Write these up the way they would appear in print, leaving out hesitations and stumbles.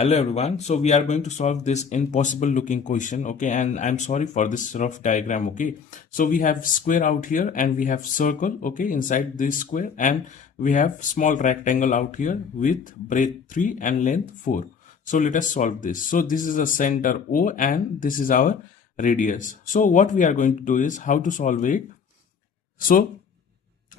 Hello everyone. So we are going to solve this impossible looking question. Okay, and I'm sorry for this rough diagram. Okay, so we have square out here and we have circle. Okay, inside this square, and we have small rectangle out here with breadth 3 and length 4. So let us solve this. So this is a center O and this is our radius. So what we are going to do is how to solve it. So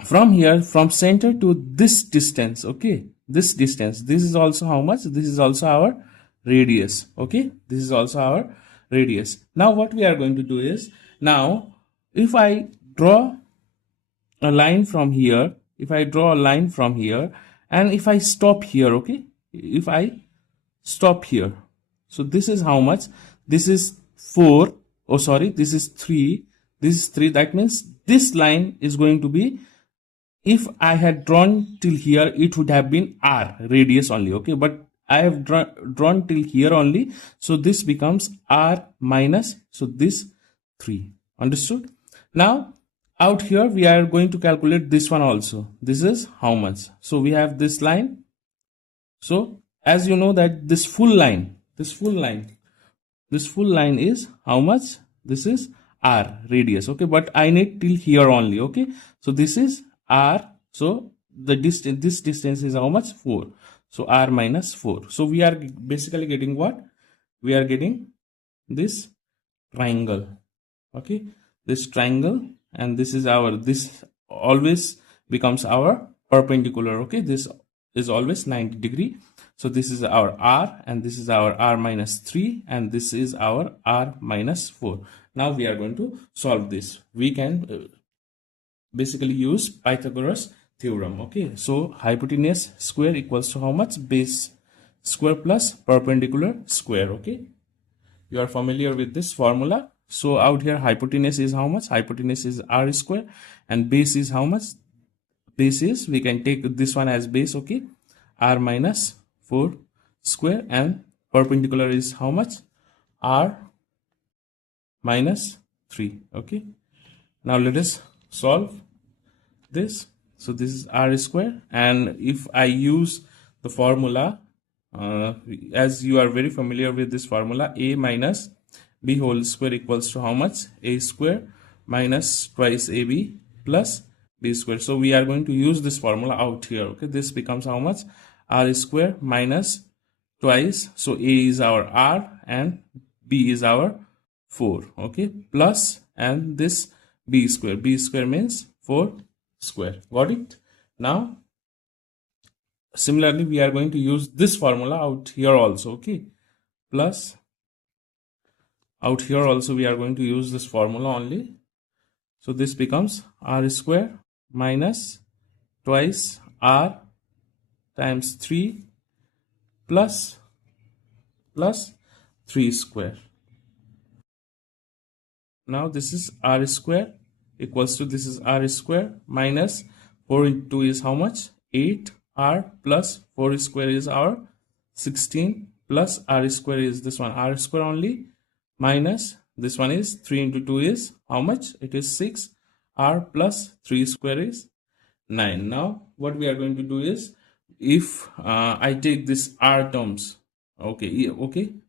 from here, from center to this distance, okay, this distance, this is also how much? This is also our radius. Okay, this is also our radius. Now what we are going to do is, now if I draw a line from here, if I draw a line from here, and if I stop here, okay, if I stop here, so this is how much? This is 4. Oh sorry, this is 3. This is 3. That means this line is going to be, if I had drawn till here, it would have been r, radius only. Okay, but I have drawn till here only, so this becomes r minus, so this 3. Understood? Now out here we are going to calculate this one also. This is how much? So we have this line. So as you know that this full line is how much? This is r, radius. Okay, but I need till here only. Okay, so this is r, so the distance, this distance is how much? 4. So r minus 4. So we are basically getting what? We are getting this triangle. Okay, this triangle, and this is our, this always becomes our perpendicular. Okay, this is always 90 degree. So this is our r, and this is our r minus 3, and this is our r minus 4. Now we are going to solve this. We can basically use Pythagoras theorem. Okay, so hypotenuse square equals to how much? Base square plus perpendicular square. Okay, you are familiar with this formula. So out here hypotenuse is how much? Hypotenuse is r square, and base is how much? Base is, we can take this one as base. Okay, r minus 4 square, and perpendicular is how much? R minus 3. Okay, now let us solve this. So this is r square, and if I use the formula, as you are very familiar with this formula, a minus b whole square equals to how much? A square minus twice ab plus b square. So we are going to use this formula out here. Okay, this becomes how much? R square minus twice, so a is our r and b is our 4. Okay, plus, and this b square means 4 square. Got it? Now similarly we are going to use this formula out here also. Okay, plus out here also we are going to use this formula only. So this becomes r square minus twice r times 3 plus 3 square. Now this is r square equals to, this is r square minus 4 into 2 is how much? 8 r plus 4 square is our 16 plus r square is this one r square only, minus this one is 3 into 2 is how much? It is 6 r plus 3 square is 9. Now what we are going to do is, if I take this r terms, okay,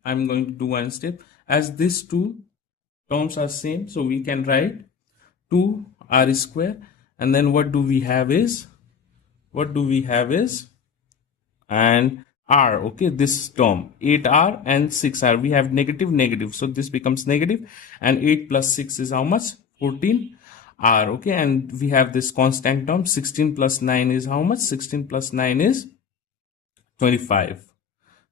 I'm going to do one step. As these two terms are same, so we can write 2 r square, and then what do we have is and r. Okay, this term 8r and 6r, we have negative, so this becomes negative, and 8 plus 6 is how much? 14 r. Okay, and we have this constant term 16 plus 9 is how much? 16 plus 9 is 25.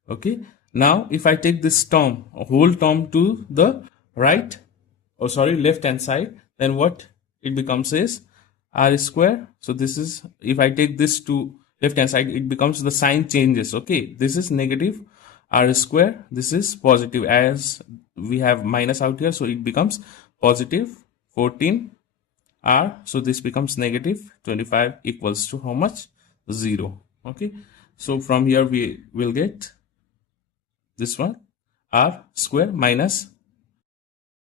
Okay, now if I take this term, a whole term, to the right, oh sorry, left hand side, then what it becomes is r square. So this is, if I take this to left hand side, it becomes, the sign changes. Okay, this is negative r square, this is positive, as we have minus out here, so it becomes positive 14 r. So this becomes negative 25 equals to how much? 0. Okay, so from here we will get this one, r square minus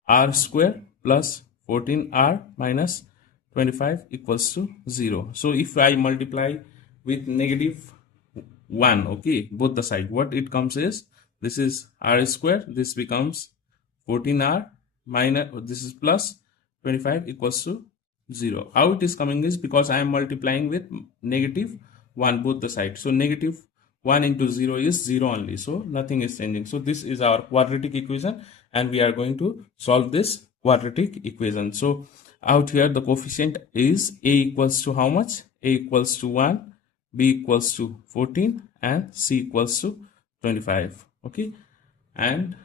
r square plus 14r minus 25 equals to 0. So if I multiply with negative 1, okay, both the side. What it comes is, this is r square, this becomes 14r minus, this is plus 25 equals to 0. How it is coming is because I am multiplying with negative 1 both the sides. So negative 1 into 0 is 0 only, so nothing is changing. So this is our quadratic equation, and we are going to solve this quadratic equation. So out here the coefficient is a equals to how much? A equals to 1, b equals to 14, and c equals to 25. Okay, and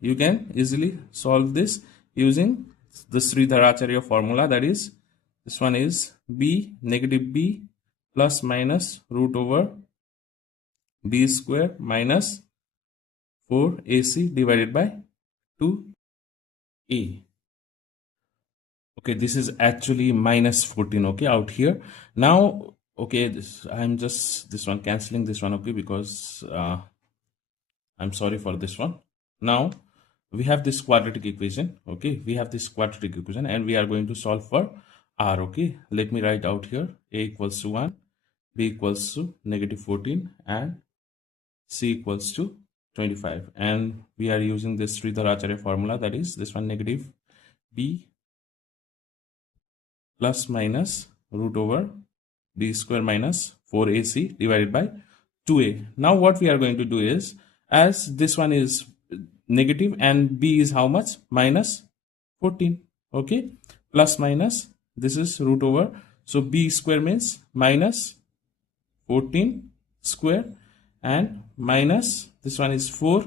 you can easily solve this using the Sridharacharya formula, that is, this one is b negative b plus minus root over b square minus 4ac divided by 2a. Okay, this is actually minus 14, okay, out here. Now, okay, I'm just this one cancelling this one, okay, because I'm sorry for this one. Now we have this quadratic equation, okay, we have this quadratic equation, and we are going to solve for r. Okay, let me write out here, a equals to 1, b equals to negative 14, and c equals to 25, and we are using this Sridharacharya formula, that is this one, negative b plus minus root over b square minus 4ac divided by 2a. Now what we are going to do is, as this one is negative and b is how much? Minus 14, okay, plus minus, this is root over, so b square means minus 14 square, and minus, this one is 4,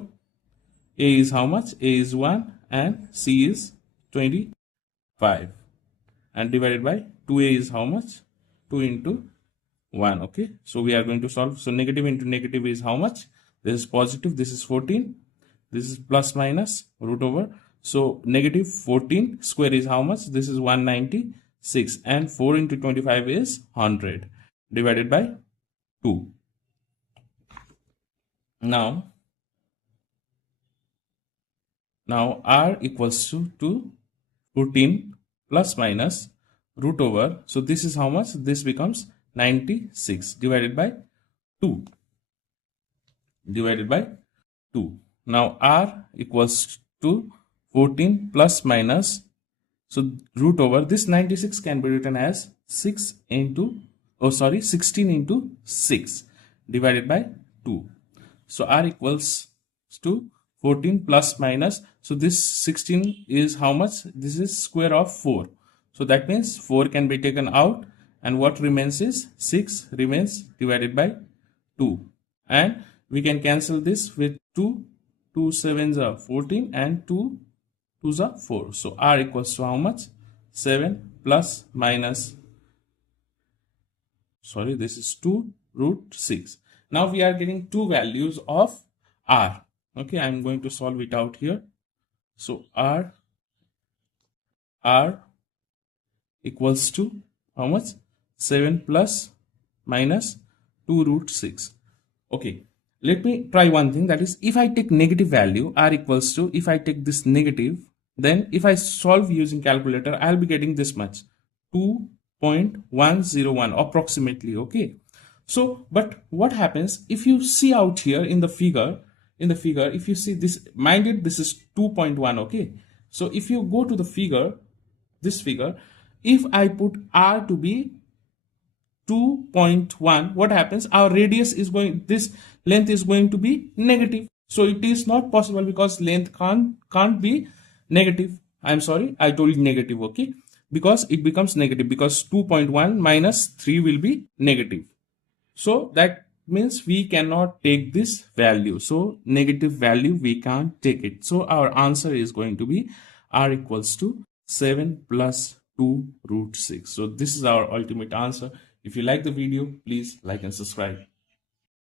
a is how much? A is 1, and c is 25, and divided by 2a is how much? 2 into 1, okay. So we are going to solve. So negative into negative is how much? This is positive, this is 14, this is plus minus root over, so negative 14 square is how much? This is 196, and 4 into 25 is 100 divided by 2. Now r equals to 14 plus minus root over, so this is how much? This becomes 96 divided by 2. Now r equals to 14 plus minus, so root over, this 96 can be written as 16 into 6 divided by 2. So r equals to 14 plus minus, so this 16 is how much? This is square of 4, so that means 4 can be taken out, and what remains is 6 remains divided by 2, and we can cancel this with 2 7s are 14, and 2 2s are 4. So r equals to how much? 7 plus minus, sorry, this is 2 root 6. Now we are getting two values of r. Okay, I'm going to solve it out here. So r equals to how much? 7 plus minus 2 root 6. Okay, let me try one thing, that is, if I take negative value, r equals to, if I take this negative, then if I solve using calculator, I'll be getting this much, 2.101 approximately, okay. So, but what happens if you see out here in the figure, if you see this, mind it, this is 2.1, okay. So if you go to the figure, this figure, if I put r to be 2.1, what happens? Our radius is going, this length is going to be negative. So it is not possible, because length can't be negative. I'm sorry, I told you negative, okay, because it becomes negative, because 2.1 minus 3 will be negative. So that means we cannot take this value. So negative value, we can't take it. So our answer is going to be r equals to 7 plus 2 root 6. So this is our ultimate answer. If you like the video, please like and subscribe.